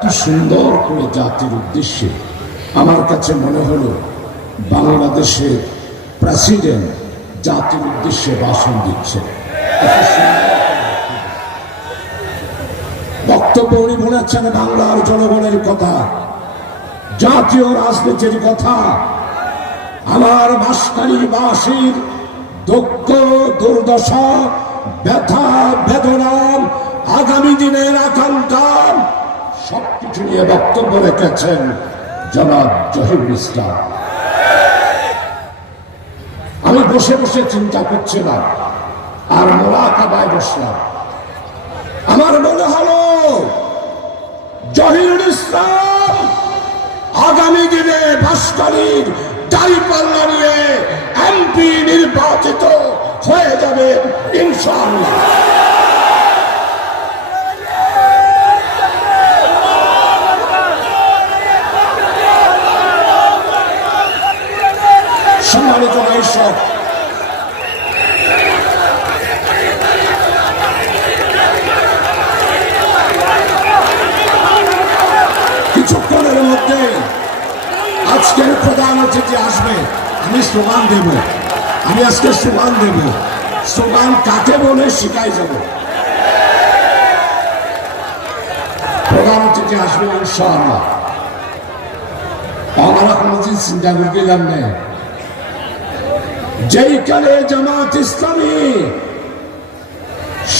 কি সুন্দর করে জাতির উদ্দেশ্যে আমার কাছে মনে হলো বাংলাদেশের প্রেসিডেন্ট জাতির উদ্দেশ্যে ভাষণ দিচ্ছেন। বক্তব্য উনি বলেছেন বাংলার জনগণের কথা, জাতীয় রাজনীতির কথা, আমার বাঁশখালীবাসীর দুঃখ দুর্দশা ব্যথা বেদনা আগামী দিনের আকাঙ্ক্ষা সবকিছু নিয়ে বক্তব্য রেখেছেন জনাব জহিরুল ইসলাম। আমি বসে বসে চিন্তা করছিলাম আর মোলাকাবায় বসলাম। আমার মনে হলো জহিরুল ইসলাম আগামী দিনে বাঁশখালীর দাঁড়িপাল্লা নিয়ে এমপি নির্বাচিত হয়ে যাবে ইনশাআল্লাহ। সম্মানিত দর্শক, কিছুক্ষণের মধ্যে আজকের প্রধান অতিথি আসবে। আমি স্লোগান দেব, আমি আজকে স্লোগান দেব। স্লোগান কাকে বলে শিখাই যাব। প্রধান অতিথি আসবে ইনশাআল্লাহ। আমরা কোনদিন চিন্তা করতে জানবে যেইখানে জামাত ইসলামী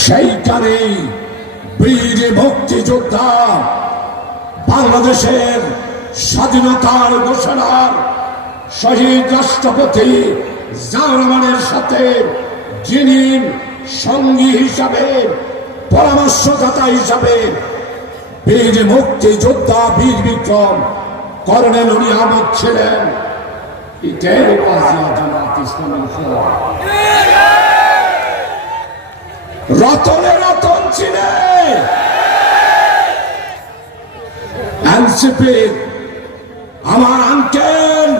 সেইখানে বীর মুক্তিযোদ্ধা বাংলাদেশের স্বাধীনতার ঘোষণার শহীদ রাষ্ট্রপতি জিয়াউর রহমানের সাথে যিনি সঙ্গী হিসাবে পরামর্শদাতা হিসাবে বীর মুক্তিযোদ্ধা বীর বিক্রম কর্নেল উনি আহমদ ছিলেন। রতনে রতন ছিলেন এনসিপি আমার আঙ্কেল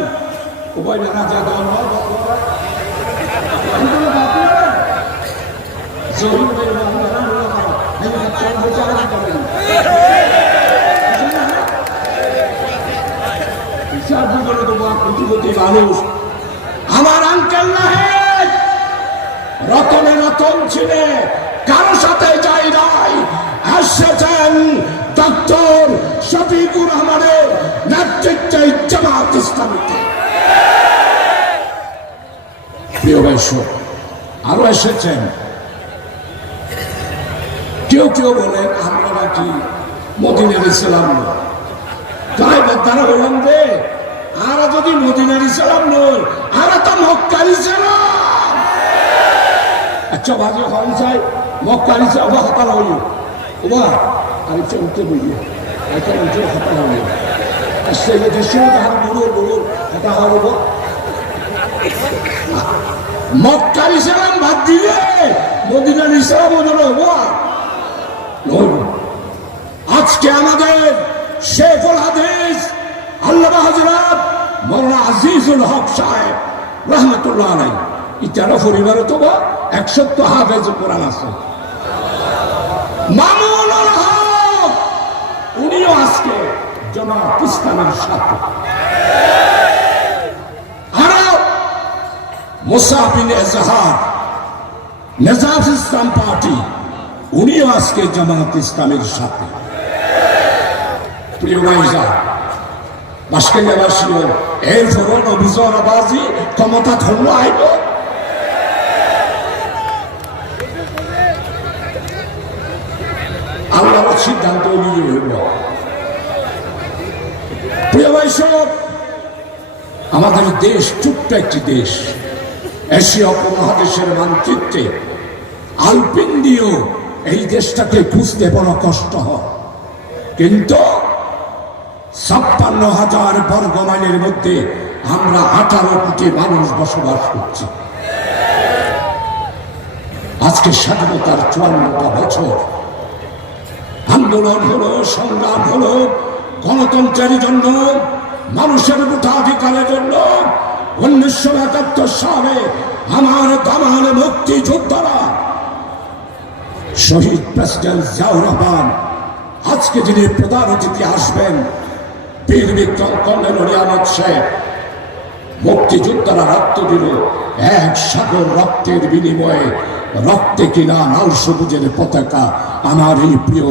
মানুষ আমার আঙ্কেল নাহেদ রতনে রতন ছিলেন, কারো সাথে যাই নাই। এসেছেন ডক্টর শফিকুর রহমানের নেতৃত্বে জামাত ইসলামীতে। প্রিয় বৈষ্ণব আরো এসেছেন। কেউ কেউ বলেন আমরা নাকি মদিনার ইসলাম নয়। তাই তারা বললাম যে আরা যদি মদিনার ইসলাম নয়, আরা তো মক্কার ইসলাম। আচ্ছা বাজে হন চাই মক্কার ইসলাম হতালা হইল ওবা আরেকটা উঠতে বইয়ে একটা উঠে হতালা হইল। আর সেই দেশেও তাহার বড় বড় হতা হব মক্কার ইসলাম বাদ দিলে মদিনার ইসলাম হবো। আজকে আমাদের শেখুল হাদিস আল্লামা হযরত মাওলানা আজিজুল হক সাহেব রাহমাতুল্লাহ আলাইহি ইতারা পরিবারে তো 100 হাফেজ কোরআন আছে। মামুনুল হক উনিও আজকে জামাত ইসলামের সাথে। আর মুসা বিন এজাহার নেজাফ ইসলাম পার্টি উনিও আজকে জামাত ইসলামের সাথে। প্রিয় ভাইরা বাঁশখালীবাসীও এর ফরন অভিযোগ আবাজি ক্ষমতা ধরল আইব। আল্লাহর সিদ্ধান্ত নিয়ে হইব। প্রিয় ভাইসব আমাদের দেশ ছোট্ট একটি দেশ। এশিয়া উপমহাদেশের মানচিত্রে আলপিন্ডিও এই দেশটাকে খুঁজতে বড় কষ্ট হয়, কিন্তু 56,000 বর্গ মাইলের মধ্যে আমরা 18 কোটি মানুষ বসবাস করছি। আজকে স্বাধীনতার 54টা বছর আন্দোলন হলো, সংগ্রাম হলো গণতন্ত্রের জন্য, মানুষের ভোটাধিকারের জন্য। 1971 সালে আমার দামাল মুক্তিযোদ্ধারা শহীদ প্রেসিডেন্ট জিয়াউর রহমান আজকে যিনি প্রধান অতিথি আসবেন, বীর বিক্রম কর্নেল নিয়ামত শেখ। মুক্তিযোদ্ধারা রক্ত দিল, এক সাগর রক্তের বিনিময়ে, রক্তে কিনা লাল সবুজের পতাকা আমার এই প্রিয়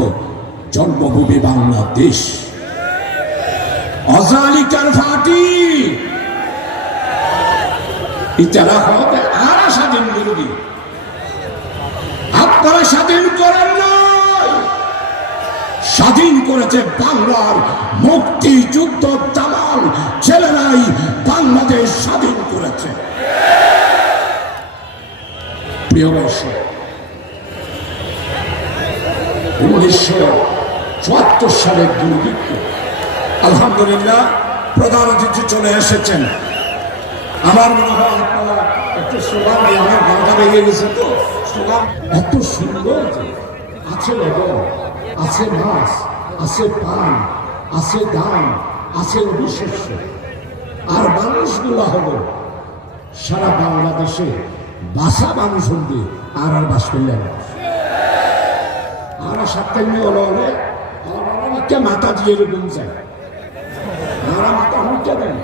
জন্মভূমি বাংলাদেশ। অজালিকার ফাটি ইতারা হবে আরা স্বাধীন বিরোধী। আপনারা স্বাধীন করেন নয়, স্বাধীন করেছে বাংলার মুক্তিযুদ্ধ দালাল ছেলেরাই বাংলাদেশ স্বাধীন করেছে। প্রিয় দর্শক, 1974 সালের দুর্ভিক্ষ, আলহামদুলিল্লাহ প্রধান অতিথি চলে এসেছেন। আমার মনে হয় আপনারা একটু স্লোগান দিয়ে, আমার গানটা বেরিয়ে গেছে তো, স্লোগান এত সুন্দর যে আছে লবণ, আছে মাছ, আছে পান, আছে ধান, আছে অবিশস্য। আর মানুষগুলো হলো সারা বাংলাদেশে বাসা মানুষ হলে আর বাস করলে আর সাতটা হলো হলে মাথা দিয়ে এরকম যায়, আর মাথা হইতে দেয়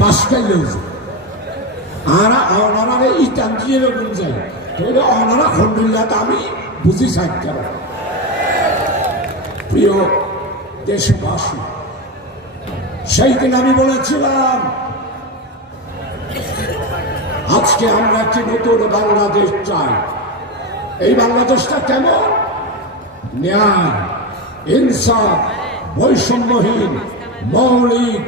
বাস খাইলেও যায়, আর অনারে ইটান দিয়ে এরকম যায়। তাহলে অনারা খন্ডিল্লাতে আমি বুঝি থাকতে। প্রিয় দেশবাসী, সেই দিন আমি বলেছিলাম আজকে আমরা একটি নতুন বাংলাদেশ চাই। এই বাংলাদেশটা কেমন? ন্যায়, ইনসাফ, বৈষম্যহীন, মৌলিক,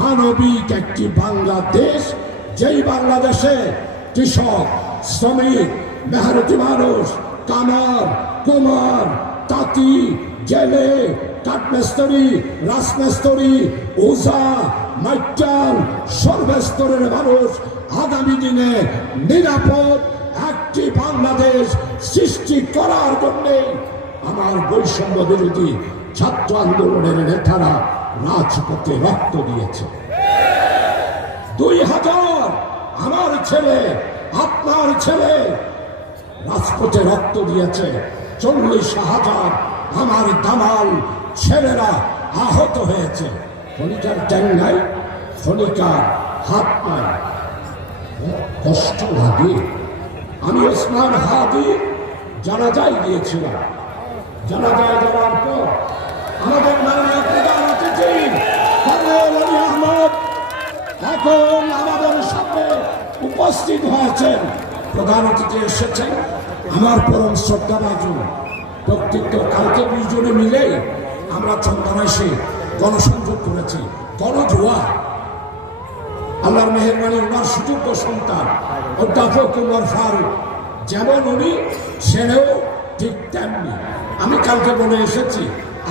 মানবিক একটি বাংলাদেশ, যেই বাংলাদেশে কৃষক, শ্রমিক, মেহনতি মানুষ, কামার, কুমার, তাঁতি, জেলে, কাঠমিস্ত্রি, রাজমিস্ত্রি, ওঝা, মাইটাল, সর্বস্তরের মানুষ আগামী দিনে নিরাপদ একটি বাংলাদেশ সৃষ্টি করার জন্য আমার বৈষম্য বিরোধী ছাত্র আন্দোলনের নেতারা রাজপথে রক্ত দিয়েছে। 2000 আমার ছেলে, আপনার ছেলে রাজপথে রক্ত দিয়েছে। 40,000 আমার দামাল ছেলেরা আহত হয়েছে। খনিকার ট্যাং নাই, খনিকার হাত নাই, কষ্ট লাগে। আমি ওসমান হাদি জানাজায় গিয়েছিলাম। জানাজায় যাওয়ার পর আমাদের মাননীয় প্রধান অতিথি কর্নেল অলি আহমদ এখন আমাদের সামনে উপস্থিত হয়েছেন। প্রধান অতিথি এসেছেন, আমার পরম শ্রদ্ধাভাজন ব্যক্তিত্ব। কালকে 20 জনে মিলে আমরা চন্দনাইশে গণসংযোগ করেছি, গণজোয়া। আল্লাহর মেহেরবানি, ওনার সুযোগ্য সন্তান অধ্যাপক কুমার ফারুক যেমন উনি ছেলেও ঠিক তেমনি। আমি কালকে বলে এসেছি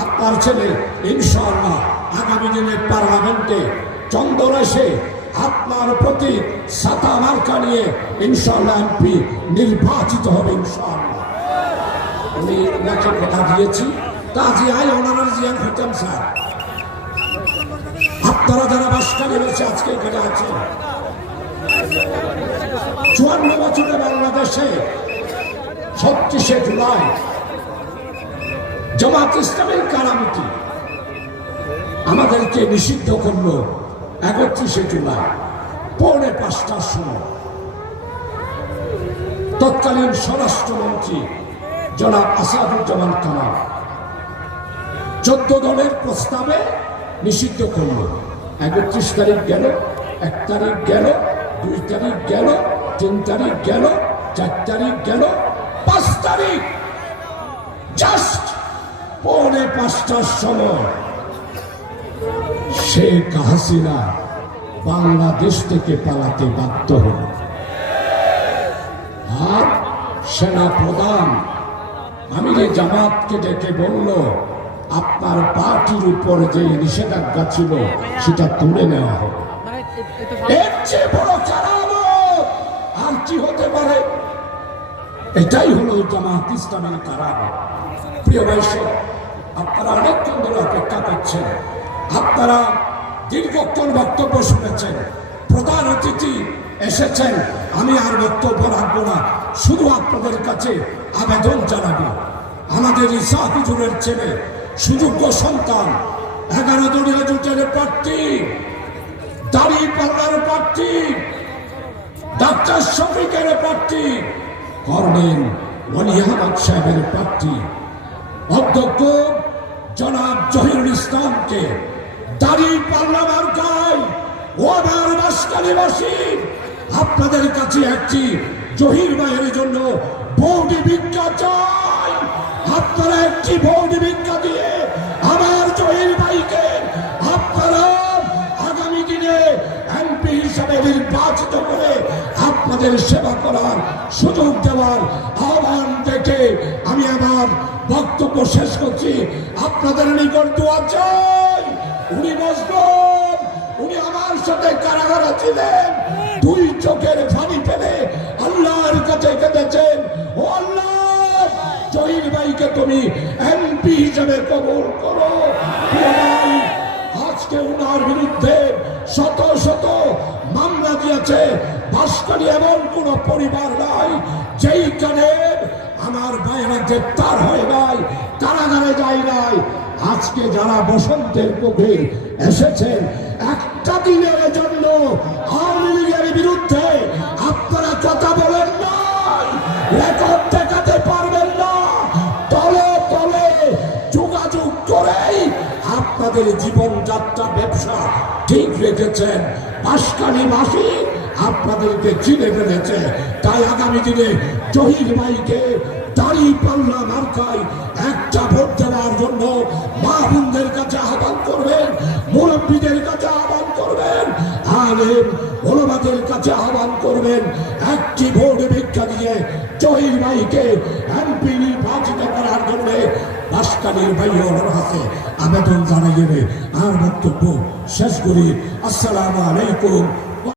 আপনার ছেলে ইনশাআল্লাহ আগামী দিনে পার্লামেন্টে চন্দনাইশে আপনার প্রতি ছাতা মার্কা নিয়ে ইনশাআল্লাহ এমপি নির্বাচিত হবে ইনশাআল্লাহ। উনি ওনাকে কথা দিয়েছি, তা জিয়াই ওনার জিয়ান হইতাম স্যার। আপনারা যারা বাসকারী রয়েছে আজকে এখানে আছেন, 54 বছরে বাংলাদেশে 36শে জুলাই জামাত ইসলামের কারামতি আমাদেরকে নিষিদ্ধ করলো। 31শে জুলাই 4:45টার সময় তৎকালীন স্বরাষ্ট্রমন্ত্রী জনাব আসাদুজ্জামান কামাল 14 দলের প্রস্তাবে নিষিদ্ধ করল। 31 তারিখ গেল, 1 তারিখ গেল, 2 তারিখ গেল, 3 তারিখ গেল, 4 তারিখ গেল, 5 তারিখ জাস্ট 4:45টার সময় শেখ হাসিনা বাংলাদেশ থেকে পালাতে বাধ্য হল। আর সেনা প্রধান আমিরে জামাতকে ডেকে বলল, আপনার পার্টির উপর যে নিষেধাজ্ঞা ছিল সেটা তুলে নেওয়া হবে। এর চেয়ে বড় কারামত আর কি হতে পারে? এটাই হলো জামাত ইসলামের কারামত। প্রিয় ভাই, আপনারা অনেকক্ষণ ধরে অপেক্ষা করছেন, আপনারা দীর্ঘক্ষণ বক্তব্য শুনেছেন, প্রধান অতিথি এসেছেন। আমি আর বক্তব্য রাখবো না, শুধু আপনাদের কাছে আবেদন জানাবো, আমাদের ইসা হুজুরের ছেলে সুযোগ্য সন্তান 11 দলীয় জোটের প্রার্থী, দাড়ি পাল্লার প্রার্থী, ডাক্তার শফিকের প্রার্থী, কর্নেল ওলি আহমদ সাহেবের প্রার্থী অধ্যক্ষ জনাব জহিরুল ইসলামকে দাড়ি পাল্লা মার্কায় ও আমার বাঁশখালীবাসী আপনাদের কাছে একটি জহির ভাইয়ের জন্য ভোট ভিক্ষা চাই। আপনারা একটি ভোট ভিক্ষা দিয়ে আমার জহির ভাইকে আপনারা আগামী দিনে এমপি হিসাবে নির্বাচিত করে আপনাদের সেবা করার সুযোগ দেওয়ার আহ্বান থেকে আমি আমার বক্তব্য শেষ করছি। আপনাদের নিকট দোয়া চাই। উনি মজলুম, উনি আমার সাথে কারাগারে ছিলেন, 2 চোখের পানি ফেলে আল্লাহর কাছে কেঁদেছেন, ও আল্লাহ জহির ভাইকে তুমি এমপি হিসেবে কবুল করো। প্রিয় ভাই, আজকে উনার বিরুদ্ধে শত শত মামলা দিয়েছে। বাঁশখালী এমন কোন পরিবার নাই যেইখানে আমার ভাইয়েরা গ্রেপ্তার হয়ে নাই, কারাগারে যায় নাই। আজকে যারা বসন্তের কোপে এসেছেন, একটা দিনের জন্য আওয়ামী লীগের বিরুদ্ধে আপনারা কথা বলেন নাই, রেকর্ড দেখাতে পারবেন না। তলে তলে যোগাযোগ করেই আপনাদের জীবনযাত্রা ব্যবসা ঠিক রেখেছেন। বাঁশখালীবাসী আপনাদেরকে চিনে ফেলেছে। তাই আগামী দিনে জহির ভাইকে দাড়ি পাল্লা মার্কায় একটা ভোট দেওয়ার জন্য মা বোনদের কাছে আহ্বান করবেন, মুরব্বীদের কাছে আহ্বান করবেন, আলেম ওলামাদের কাছে আহ্বান করবেন। একটি ভোট ভিক্ষা দিয়ে জহির ভাইকে এমপি নির্বাচিত করার জন্য বাঁশখালীর ভাইয়ের কাছে আবেদন জানাইয়ে আর বক্তব্য শেষ করি। আসসালামু আলাইকুম।